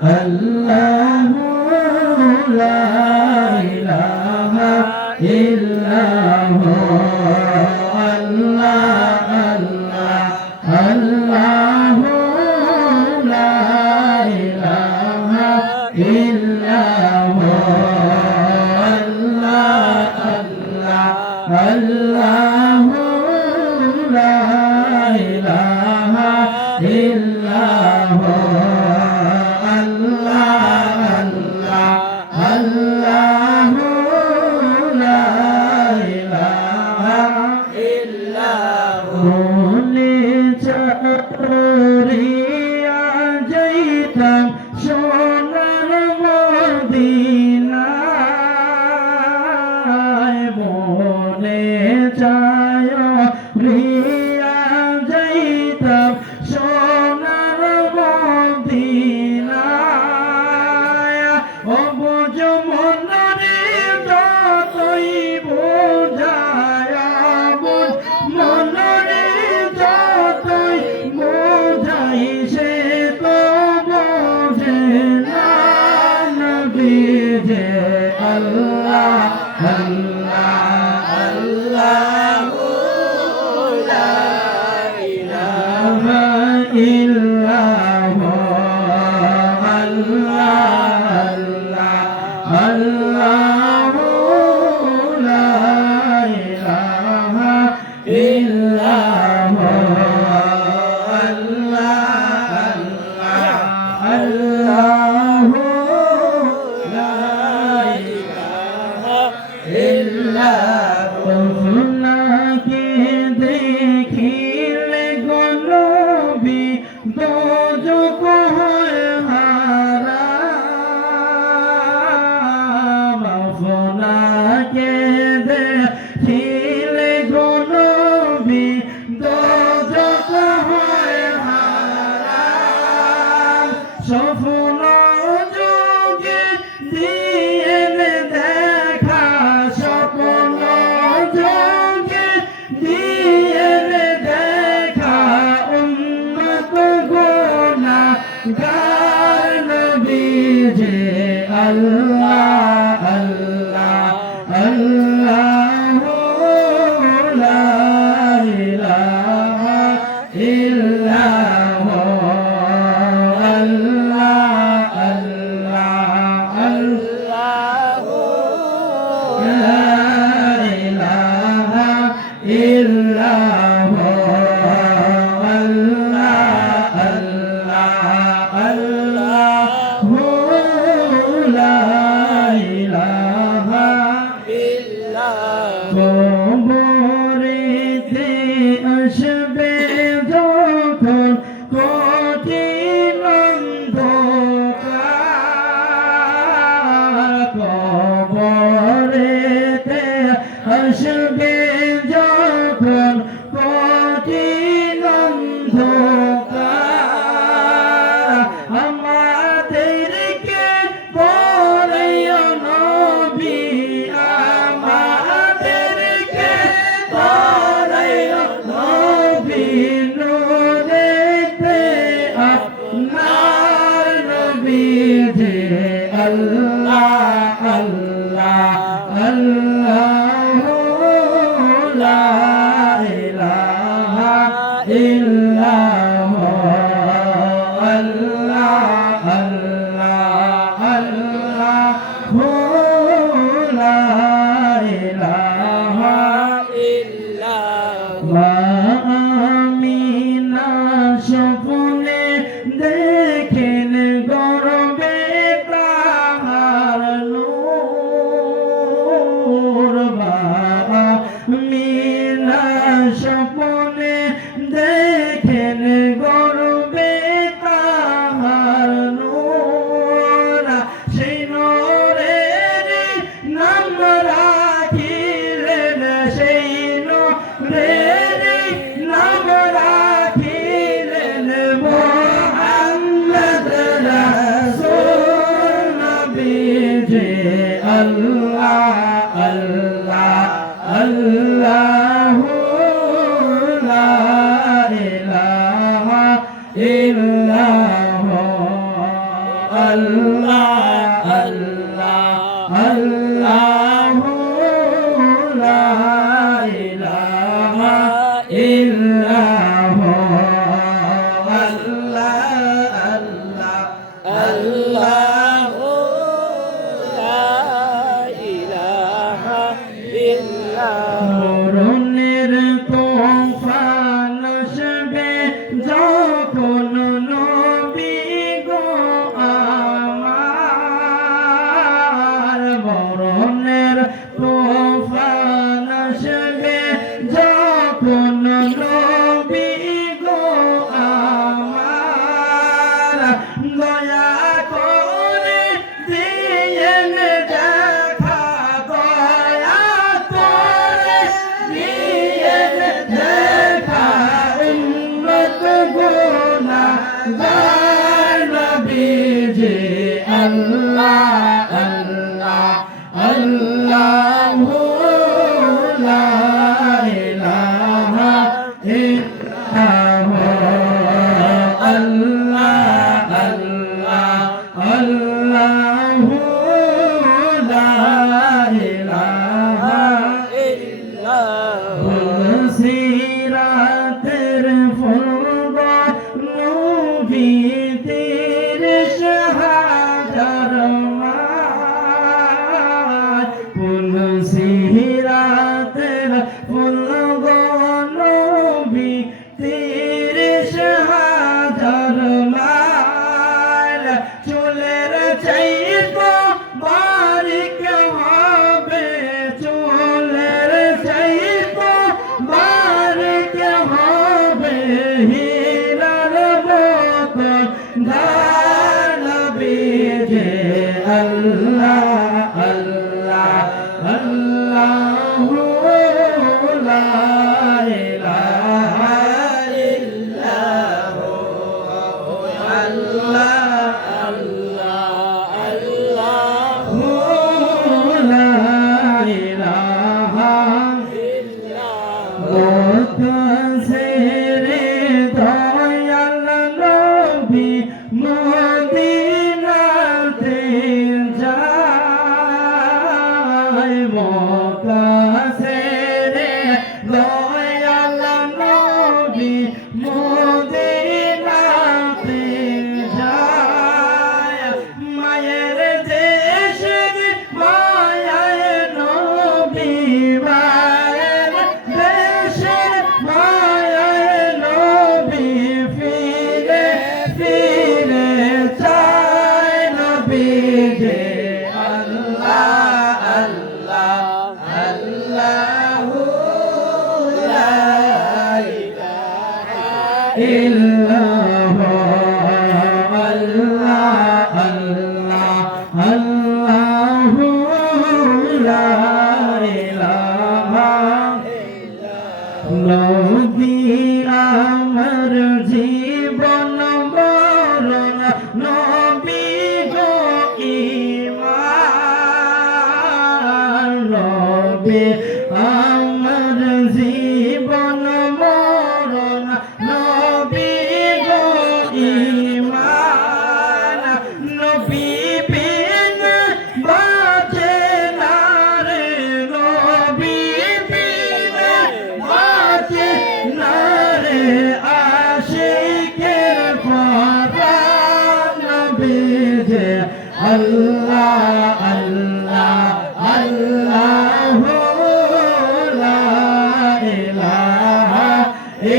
আল্লাহু লা ইলাহা ইল্লাহু আল্লাহ আল্লাহ আল্লাহু লা ইলাহা ইল্লাহু আল্লাহ আল্লাহ আল্লাহু লা ইলাহা ইল্লাহু সোনার মদিনায় বনে যায় রিয়া যাইতাম সোনার মদিনায় অবুঝ মনরে যতই বোঝায় অবুঝ মনরে যতই বোঝাই সে তো বোঝে না নবীজি আল্লাহ আল্লাহ আল্লাহু লা ইলাহা ইল্লাহু আল্লাহ আল্লাহু লা ইলাহা ইল্লাহু আল্লাহু লা ইলাহা ইল্লাহু আপনাকে দেখিলে গো নবী দোজখ হয় হারাম আপনাকে দেখিলে গো নবী দোজখ হয় হারাম সফল যোগে দিয়ে দেখা সফল যোগে দিয়ে দেখা উম্মত গুনাহগার নবীজি আল্লাহ আল্লাহ আল্লাহু লা ইলাহা ইল্লাহু আল্লাহ আল্লাহ আল্লাহু লা ইলাহা ইল্লাহু আল্লাহ আল্লাহ আল্লাহু লা ইলাহা ইল্লাহু কবরেতে আসবে যখন কঠিন অন্ধকার কবরেতে আসবে যখন কঠিন অন্ধকার আমাদেরকে পড়াইয়া নবী আমাদেরকে পড়াইয়া নবী নূরেতে আপনার নবীজি আল্লাহ আল্লাহ আল্লাহু লা ইলাহা ইল্লাহু আল্লাহ আল্লাহ আল্লাহু লা ইলাহা ইল্লাহু মা আমিনা স্বপ্নে দেখেন গর্বে তাহার নূর মা আমিনা স্বপ্নে দেখেন গর্বে তাহার নূর সেই নূরের নাম রাখিলেন সেই নূরের নাম রাখিলেন মুহাম্মদ রাসূল নবীজি আল্লাহ আল্লাহ আল্লাহু লা ইলাহা ইল্লাহু আল্লাহ আল্লাহ আল্লাহু লা ইলাহা ইল্লাহু আল্লাহ আল্লাহ আল্লাহু লা ইলাহা ইল্লাহু মরণের তুফান আসবে যখন নবী গো আমার মরণের তুফান আসবে যখন নবী গো আমার দয়া করে দিয়েন দেখা দয়া করে দিয়েন দেখা উম্মত গুনাহগার নবীজি আল্লাহ আল্লাহ আল্লাহু লা ইলাহা ইল্লাহু আল্লাহ আল্লাহ আল্লাহু লা ইলাহা ইল্লাহু সিরাতের ফুল নবী তিরিশ হাজার মাস ফুল সিরাতের ফুল নবী তিরিশ হাজার মাইল চুলের চাইতো বারিক হবে চুলের চাইতো বারিক হবে হীরার মতো গান বিজে আল্লাহ আল্লাহ আল্লাহু লা ইলাহা ইল্লাহু আল্লাহ আল্লাহ আল্লাহু লা ইলাহা ইল্লাহু সেরে দয়াল নবী মদিনাতে যায় মক্কা সেরে দয়াল নবী মদিনাতে যায় মায়ের দেশে মায়ের নবী মায়ের দেশে মায়ের নবী ফিরে ফিরে চায় নবী যে আল্লাহ আল্লাহ আল্লাহু লা ইলাহা ইল্লাহু আল্লাহ আল্লাহ আল্লাহু লা ইলাহা নবী আমার জীবন মরণ নবী গো ঈমান নবী আমার জীবন মরণ নবী গো ঈমান নবী বিন বাঁচে না রে নবী বিন বাঁচে না রে আশিকের পরাণ নবী যে আল্লাহ আল্লাহ আল্লাহু লা ইলাহা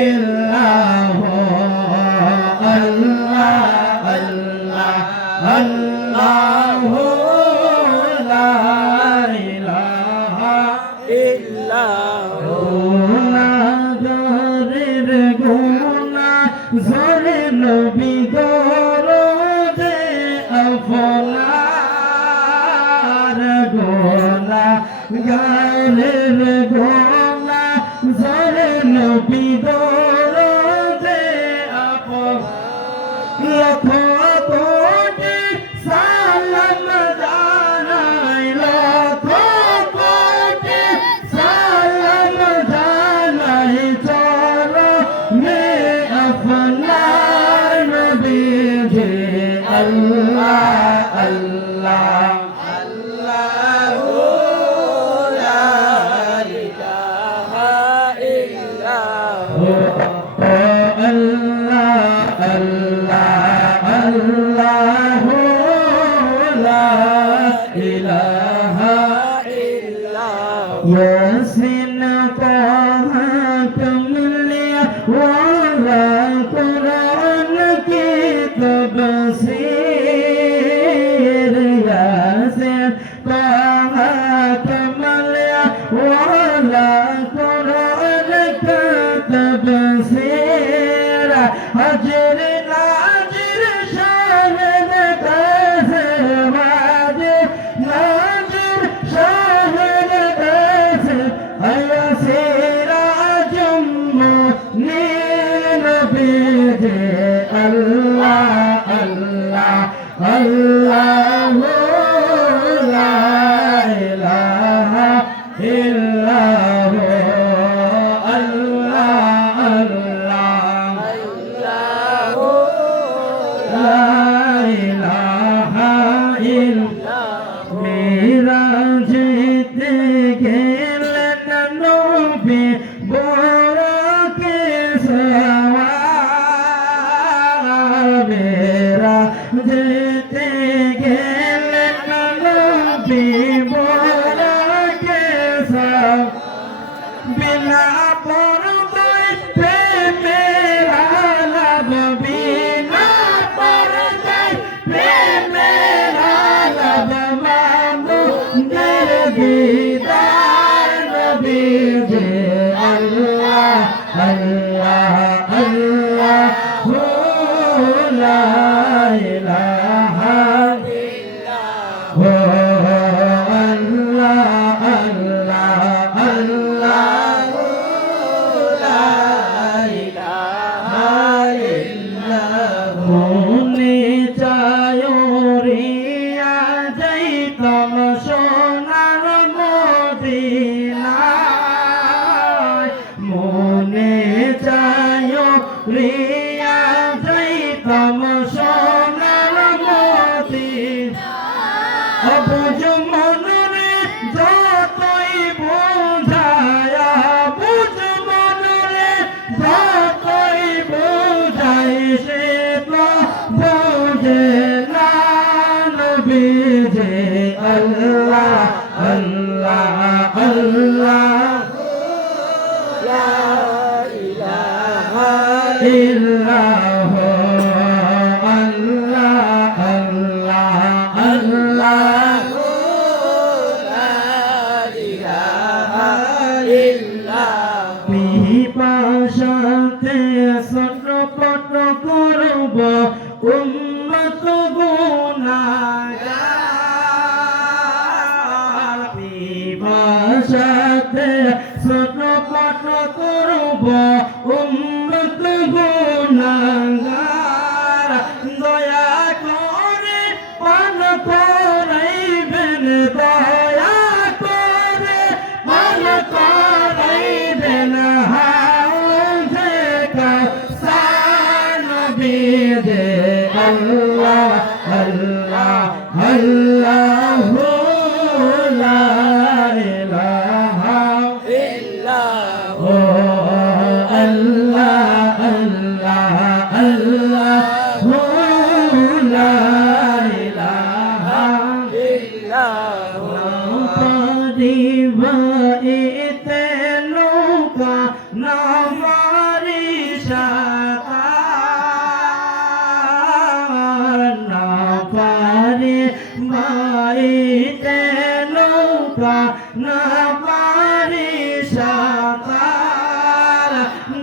ইল্লাহু আল্লাহ আল্লাহ আল্লাহু লা ইলাহা ইল্লাহু গুনাহগারের গুনাহ ঝরে নবী দরদে আপনার গুনাহগারের গুনাহ ঝরে নবী দরদে আপনার লক্ষ কোটি সালাম জানাই লক্ষ কোটি সালাম জানাই চলো মে আপনার নবী যে আল্লাহ আল্লাহ আল্লাহু লা ইলাহা ইল্লাহু আল্লাহ আল্লাহ আল্লাহু লা ইলাহা ইল্লাহু ইয়াসিন তাহা কামলিয়া ওয়ালা কুরআন কি তফসীর ইয়াসিন তাহা কামলিয়া ওয়ালা কুরআন কি তফসীর হাজর নাজির শাহিদ কাসম হাজর নাজির শাহিদ কাসম আয়া সিরাজুম মুনীর বিজে আল্লাহ আল্লাহ আল্লাহু লা ইলাহা ইল্লাহু আল্লাহ আল্লাহ আল্লাহু লা ইলাহা ইল্লাহু মিরাজেতে গেলেন নবী বরকে সওয়ার মিরাজেতে গেলেন নবী বরকে সওয়ার বিনা পরদায় প্রেমের আলাপ বিনা পরদায় প্রেমের আলাপ মামুদের দিদার নবীজি আল্লাহ আল্লাহ আল্লাহ লা ইলাহা ইল্লাহু আল্লাহ আল্লাহ আল্লাহু লা ইলাহা ইল্লাহু মনে চায় রিয়া যাইতাম সোনার মদিনায় মনে চায় রিয়া যাইতাম সোনার মদিনায় অবুঝ মনরে যতই বোঝায় বুঝ মনরে যতই বোঝাই সে তো বোঝে না নবীজি আল্লাহ আল্লাহ আল্লাহ লা ইলাহা ইল্লাহু আল্লাহ আল্লাহ আল্লাহ পিপাসাতে ছটপট করব উম্মত গুনাহগার পিপাসাতে ছটপট করব উম্মত গুনাহগার দয়া করে পান করাইবেন দয়া করে পান করাইবেন হাউজে কাউসার নবীজি আল্লাহ আল্লাহ আল্লাহু লা ইলাহা ইল্লাহু আল্লাহ আল্লাহ আল্লাহু লা ইলাহা ইল্লাহু পরিবাইতে নৌকা নামারি সাতার না পারি বাইতে নৌকা না পারি সাতার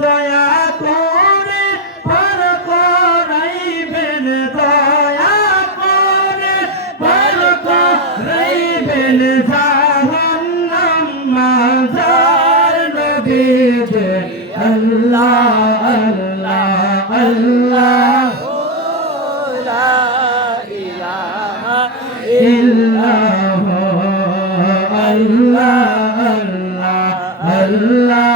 দয়া করে পার করাইবেন দয়া করে পার করাইবেন জাহান্নাম মাঝার নবীজি আল্লাহ আল্লাহ আল্লাহ লা ইলাহা ইল্লাহু আল্লাহ আল্লাহ আল্লাহ